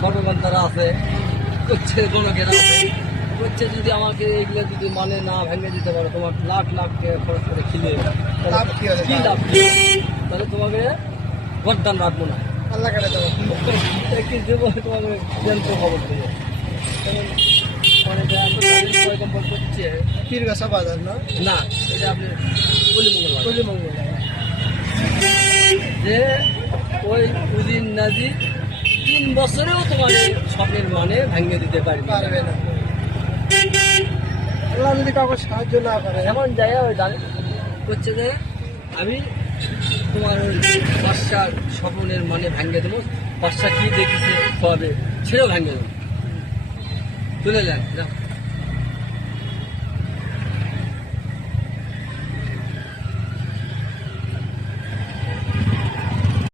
সর্বগন্তারা আছে। করছে গণকেরা আছে করছে যদি আমাকে এইগুলো যদি মানে না ভেঙে দিতে পারো তোমার লাখ লাখ খরচ করে লাভ কি লাভ তাহলে তোমাকে গরদান রাখব না। আল্লাহ কাটে দেবো। একটি দেবো তোমাকে জানতে খবর দেবো। মানে যে এত গাড়ি ক্রয় কম্পন করছে পীর গাছা বাজার না? না এটা আপনি বলি মঙ্গল ওই উদিন নাজি তিন বছরেও তোমার এই স্বপ্নের মানে ভেঙে দিতে পারবে পারবে না। আল্লাহ যদি কাউকে সাহায্য না করে। এমন জায়গা ওই দাঁড়িয়ে করছে যে আমি তোমার ওই বাদশার স্বপ্নের মানে ভেঙে দেবো। বাদশা কি দেখেছে হবে সেটাও ভেঙে দেবো। নেন যাও।